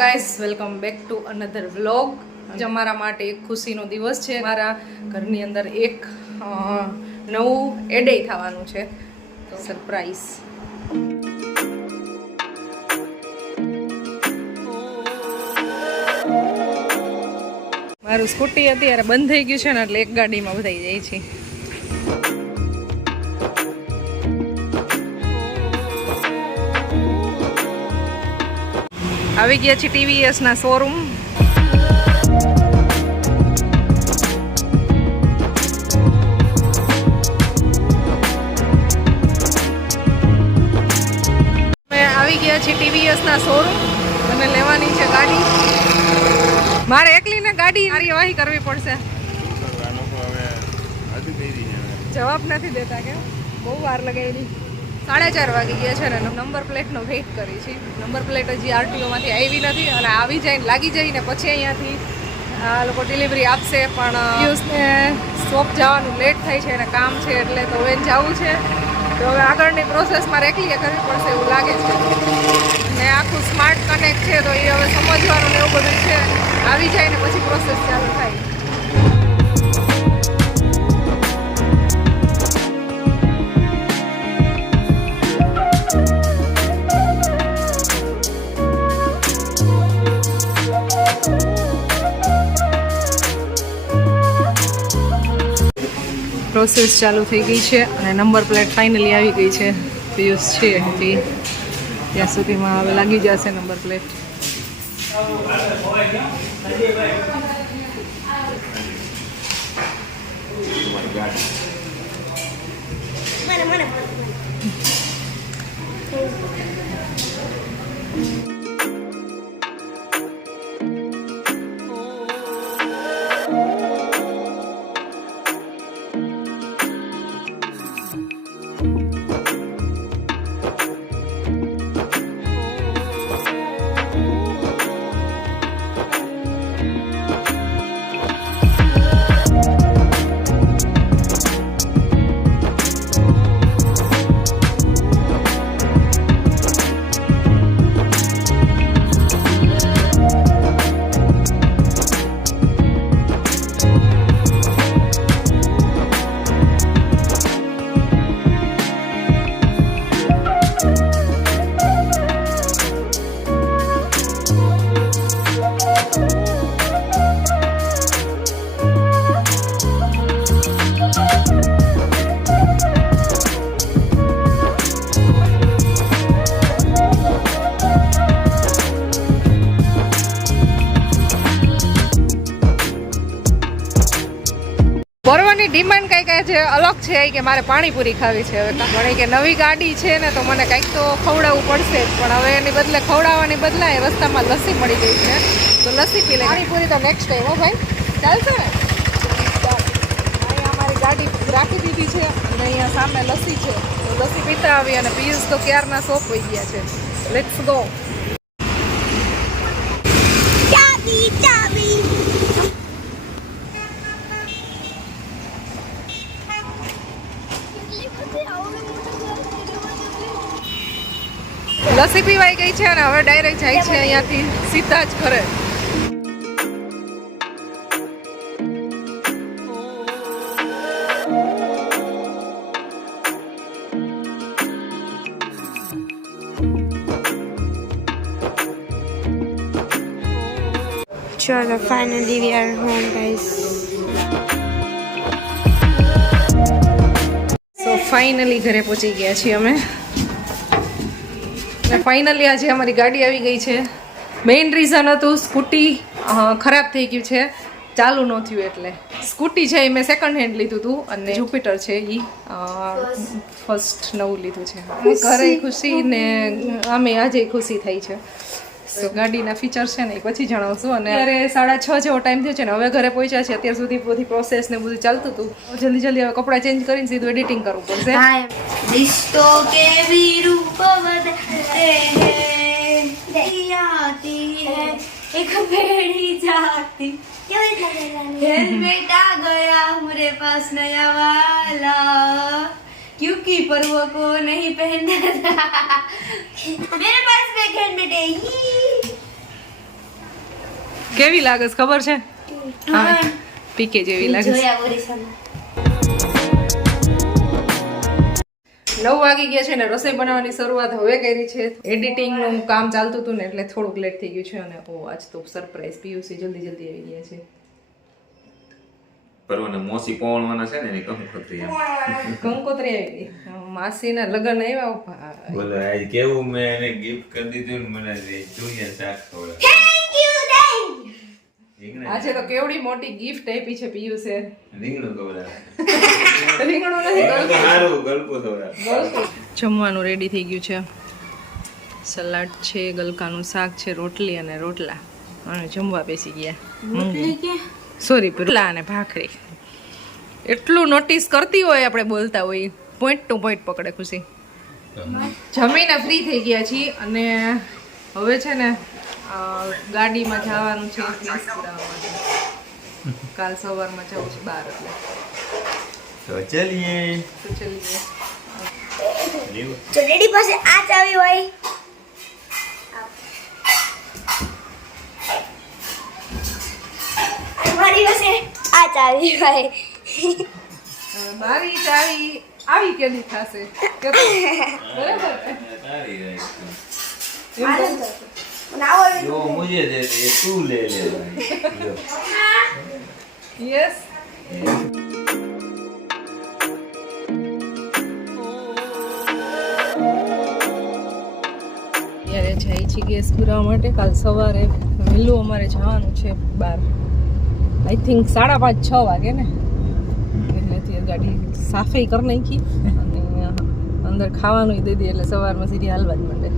Guys welcome back to another vlog. આજે અમારા માટે એક ખુશીનો દિવસ છે. મારા ઘરની અંદર એક નવું એડે થવાનું છે, તો સરપ્રાઈઝ. મારું સ્કૂટી અત્યારે બંધ થઈ ગયું છે ને, એટલે એક ગાડીમાં બધાઈ જાય છે. આવી ગયા છે TVS ના શોરૂમ. આવી ગયા છે TVS ના શોરૂમ અને લેવાની છે ગાડી. મારે એકલીને ગાડી કાર્યવાહી કરવી પડશે. જવાબ નથી દેતા કે બહુ વાર લગાવી. 4:30 વાગી ગયા છે ને નંબર પ્લેટનો વેઇટ કરી છે. નંબર પ્લેટ હજી RTO માંથી આવી નથી અને આવી જાય લાગી જાય ને પછી અહીંયાથી આ લોકો ડિલિવરી આપશે. પણ પિયુષને શોપ જવાનું લેટ થાય છે અને કામ છે એટલે તો હવે જવું છે. તો હવે આગળની પ્રોસેસ મારે એકલીએ કરવી પડશે એવું લાગે છે. અને આખું સ્માર્ટ કનેક્ટ છે તો એ હવે સમજવાનું ને એવું બધું છે. આવી જાય ને પછી પ્રોસેસ ચાલુ થાય. પ્રોસેસ ચાલુ થઈ ગઈ છે અને નંબર પ્લેટ ફાઇનલી આવી ગઈ છે. પિયુષ છે હજી ત્યાં સુધીમાં હવે લાગી જશે નંબર પ્લેટ. પરવાની ડિમાન્ડ કંઈક છે અલગ છે કે મારે પાણીપુરી ખાવી છે. હવે પણ કે નવી ગાડી છે ને તો મને કંઈક તો ખવડાવવું પડશે જ. પણ હવે એની બદલે ખવડાવવાની બદલાય રસ્તામાં લસ્સી મળી ગઈ છે તો લસ્સી પી લે. પાણીપુરી તો નેક્સ્ટ ટાઈમ હો ભાઈ, ચાલશે ને. અહીંયા અમારી ગાડી રાખી દીધી છે અને અહીંયા સામે લસ્સી છે તો લસ્સી પીતા આવી. અને પિયુષ તો ક્યારના શોપ હોઈ ગયા છે. Let's go. લસ્સી પીવાઈ ગઈ છે અને હવે ડાયરેક્ટ જાય છે અહીંયાથી સીધા જ ઘરે. Chalo, finally we are home, guys. So finally ઘરે પહોંચી ગયા છીએ અમે. ફાઇનલી આજે અમારી ગાડી આવી ગઈ છે. મેઇન રીઝન હતું સ્કૂટી ખરાબ થઈ ગયું છે, ચાલુ ન થયું. એટલે સ્કૂટી છે એ મેં સેકન્ડ હેન્ડ લીધું હતું અને જુપિટર છે એ ફર્સ્ટ નવું લીધું છે. ઘરે ખુશી ને અમે આજે ખુશી થઈ છે. તો ગાડીના ફીચર છે ને એ પછી જણાવશું. અને અત્યારે 6:30 જેવો ટાઈમ થયો છે ને હવે ઘરે પહોંચ્યા છે. અત્યાર સુધી બધી પ્રોસેસ ને બધું ચાલતું હતું. જલ્દી જલ્દી હવે કપડાં ચેન્જ કરીને સીધું એડિટિંગ કરવું પડશે. रिश्तों के भी रूप बदलते हैं, आती है एक बेड़ी जाती, हेलमेट आ गया हमारे पास नया वाला, क्योंकि पर्वों को नहीं पहनना था। मेरे पास भी हेलमेट है। કેવી લાગે છે ખબર છે? હા પીકે જેવી લાગે છે. જોયા ઓરિસામાં. 9 વાગી ગયા છે ને રસોઈ બનાવવાની શરૂઆત હવે કરી છે. એડિટિંગનું કામ ચાલતું હતું ને એટલે થોડુંક લેટ થઈ ગયું છે અને આજ તો સરપ્રાઈઝ પીયુસી જલ્દી આવી ગયા છે. પરવાને મોસી પવનવાના છે ને એની કંકોત્રી એમ. કંકોત્રી આવી ગઈ. માસીના લગ્ન આવ્યા. બોલો આજ કેવું મેં એને ગિફ્ટ કરી દીધું ને મને જોઈએ શાક ખવડાવે. Thank you. આજે તો કેવડી મોટી ગિફ્ટ આપી છે પિયુસે. રીંગણું ખવડાવે. રીંગણું નથી ગળપો સારું ગળપો ખવડાવે. જમવાનું રેડી થઈ ગયું છે. સલાડ છે, ગલકાનું શાક છે, રોટલી અને રોટલા અને જમવા બેસી ગયા. સોરી રોટલા અને ભાખરી. એટલું નોટિસ કરતી હોય આપણે બોલતા હોય પોઈન્ટ ટુ પોઈન્ટ પકડે ખુશી. જમીને ફ્રી થઈ ગયા છીએ અને હવે છે ને ગાડીમાં જવાનું છે ક્લાસ કરાવવા માટે. કાલ સવારમાં જવું છે બહાર એટલે તો ચલીએ. તો ચલીએ. જો રેડી પાસે આ ચાવી હોય મારી પાસે આ ચાવી હોય મારી ચાવી આવી કેદી થશે કે તો બરાબર તારી રાઈટ. આનંદ મને આવડે જો મુझे दे दे तू ले ले भाई. लो. યસ ત્યારે જાય છે ગેસ પુરાવા માટે. કાલ સવારે વહેલું અમારે જવાનું છે બહાર. આઈ થિંક 5:30-6 વાગે ને એટલે ગાડી સાફાઈ કરી નાખી અને અંદર ખાવાનું દઈ દઈએ એટલે સવારમાં સીધી હાલવા જ માંડે.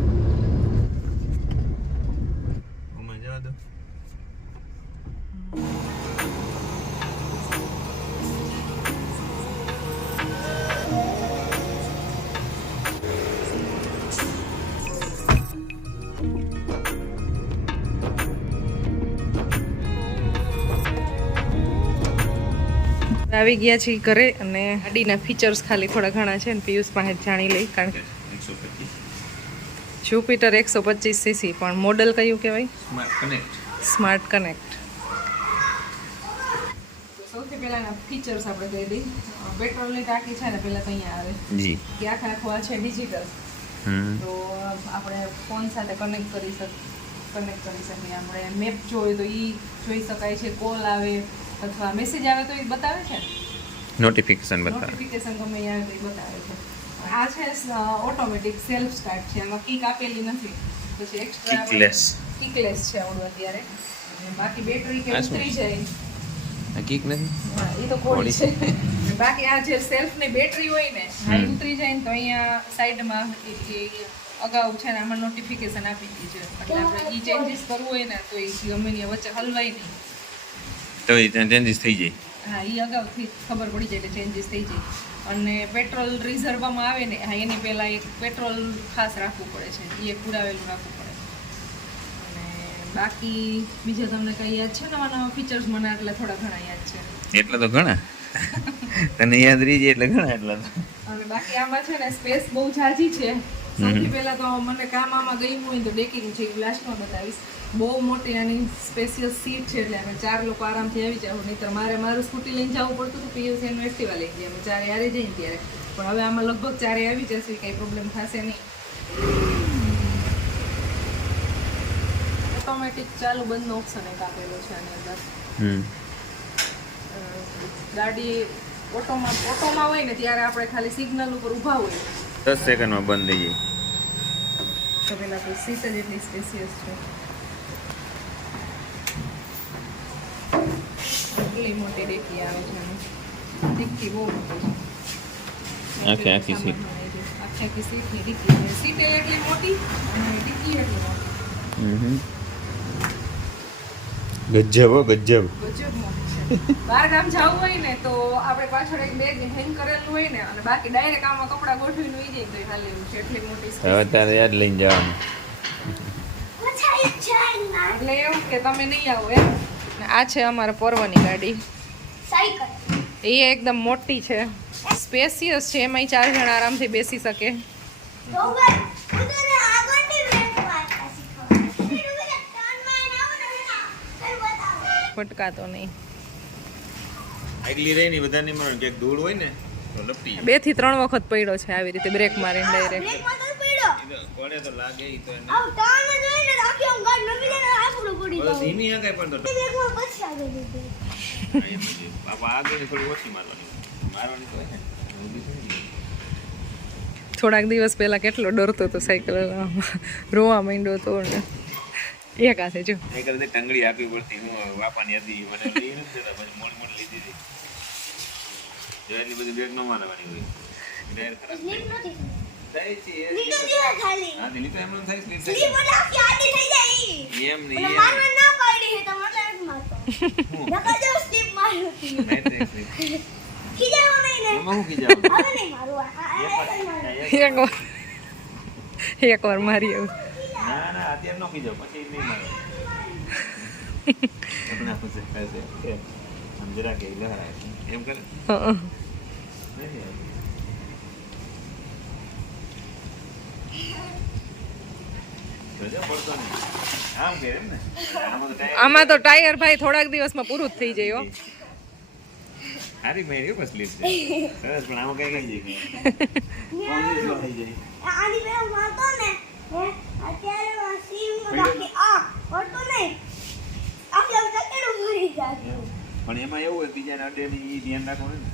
ઉમા જવા દો. આવી ગયા છીએ ઘરે અને ગાડીના ફીચર્સ ખાલી થોડા ઘણા છે ને પિયુષ પાસે જાણી લઈ. કારણ કે 125 જુપિટર 125 સીસી પણ મોડલ કયું કહેવાય? Smart connect. Smart connect. સૌથી પહેલાના ફીચર્સ આપણે કહી દઈએ. પેટ્રોલની ટાંકી છે ને પહેલાં તો અહીંયા આવે જી. કે આખું આ છે ડિજિટલ. તો આપણે ફોન સાથે કનેક્ટ કરી શકીએ. આપણે મેપ જોઈએ તો એ જોઈ શકાય છે. કોલ આવે અથવા મેસેજ આવે તો એ બતાવે છે. નોટિફિકેશન બતાવે. નોટિફિકેશન ગમે ત્યાં આવે તો એ બતાવે છે. આ છે ઓટોમેટિક સેલ્ફ સ્ટાર્ટ છે. આમાં કિક આપેલી નથી. પછી એક્સ્ટ્રા કિકલેસ. કિકલેસ છે આવડું અત્યારે. અને બાકી બેટરી કે ઉતરી જાય. આ કિક નથી. હા એ તો કોડી છે. બાકી આ જે સેલ્ફની બેટરી હોય ને આ ઉતરી જાય ને તો અહીંયા સાઈડમાં અગાઉ છે ને આમાં નોટિફિકેશન આપી દીધી છે. એટલે આપણે ઈ ચેન્જીસ કરવું હોય ને તો એ ગમે ની વચ્ચે હલવાય નહીં. તો એ ચેન્જીસ થઈ જાય. હા એ અગાઉથી ખબર પડી જાય એટલે ચેન્જીસ થઈ જાય. અને પેટ્રોલ રિઝર્વમાં આવે ને હા એની પહેલાં એક પેટ્રોલ ખાસ રાખવું પડે છે. એ પુરાવેલું રાખવું પડે. અને બાકી બીજા તમને કંઈ યાદ છે નવા નવા ફીચર્સ? મને એટલે થોડા ઘણા યાદ છે. એટલે તો ઘણા તને યાદ રહી જાય એટલે ઘણા એટલા તો. અને બાકી આમાં છે ને સ્પેસ બહુ ઝાઝી છે. સૌથી પહેલા તો મને કામ આમાં ગયું હોય તો ડેકિંગ છે. લાસ્ટમાં બતાવીશ. બહુ મોટી આની સ્પેશિયસ સીટ છે એટલે અમે 4 લોકો આરામથી આવી જાવ. નહીંતર મારું સ્કૂટી લઈને જવું પડતું હતું. પીયુસી એનું એક્ટિવા લઈ ગયા. અમે 4 હારે જઈને ત્યારે. પણ હવે આમાં લગભગ 4 આવી જશે. કંઈ પ્રોબ્લેમ થશે નહીં. ઓટોમેટિક ચાલુ બંધનો ઓપ્શન એક આપેલો છે આની અંદર. ગાડી ઓટોમાં હોય ને ત્યારે આપણે ખાલી સિગ્નલ ઉપર ઊભા હોય 10 સેકન્ડમાં બંધ થઈ જાય. તો પેલા તો સીટ જ એટલી સ્પેશિયસ છે. એટલી મોટી ડેકી આવે છે આની. ડિક્કી બહુ મોટી છે. આખી સીટ. આખી સીટની ડિક્કી છે. સીટ એટલી મોટી અને ડિક્કી એટલી મોટી. ગજબ હો ગજબ. ગજબ મોટી છે. બહાર ગામ જવું હોય ને તો આપણે પાછળ એક બેગ હેંગ કરેલું હોય ને અને બાકી ડાયરેક્ટ આમાં કપડાં ગોઠવીને ઉઈ જાય તો એ હાલે એવું છે. એટલી મોટી space. હવે તારે યાદ લઈને જવાનું. એટલે એવું કે તમે નહીં આવો એમ. ને આ છે અમારા પર્વની ગાડી. સાયકલ એ એકદમ મોટી છે. સ્પેસિયસ છે. એમાંય 4 જણા આરામથી બેસી શકે. ફટકાતો નહીં. આગલી રહી ને બધા નહીં મારો ક્યાંક ધૂળ હોય ને તો લપટી 2 થી 3 વખત પડ્યો છે આવી રીતે બ્રેક મારીને ડાયરેક્ટ. બ્રેકમાં તો પડ્યો કોને તો લાગે ઈ તો એને આવ તાણ જોઈને રાખી આમ ગાડ નમી જાય ને આપણું પડી બધું જાવ ધીમી હકાય પણ તો બ્રેકમાં પછી આગળ દીધી હા, એમ જ. બાપા આગળની થોડી ઓછી મારવાની મારવાની તો હોય ને ઊભી થઈ ગઈ. થોડાક દિવસ પહેલા કેટલો ડરતો હતો સાયકલ રોવા માંડ્યો હતો ને એક હાથે જો એ કરતે ટંગડી આપી પડતી હું બાપાની હતી મને લઈ નથી દેતા પછી મોડ મોડ લીધી હતી જો એટલી બધી બેગ ન મારવાની હોય ડાયર ખરાબ સ્લીપ નથી થાય છે લીટો દીવા ખાલી હા દિલ્હી તો એમનું થાય સ્લીપ સ્લીપ મને આખી આડી થઈ જાય એમ મને નહીં મારવા ના પાડી છે તો મને જ મારતો નકા જો સ્લીપ મારી હતી ખીજાવો નહીં ને એમાં હું કીધું હવે નહીં મારું આ એક વાર મારી આવું. ના ના અત્યારે નો કીધું પછી નહીં મારે આપણા પાસે પાસે આમ જરા કે લહરાય એમ કરે હં. નહીં તો પડતો નહીં આમ કે એમ ને આમાં તો ટાયર આમાં તો ટાયર ભાઈ થોડાક દિવસમાં પૂરું જ થઈ જાય હો. હારી મેરી બસ લીસ છે સરસ પણ આમાં કઈ કઈ જાય થઈ જાય આની બે મારતો ને હે અત્યારે સીમ બાકી આ પડતો નહીં આખી આમ ચકેડું મરી જાય પણ એમાં એવું હોય બીજાને અડે નહીં ઈ ધ્યાન રાખવાનું ને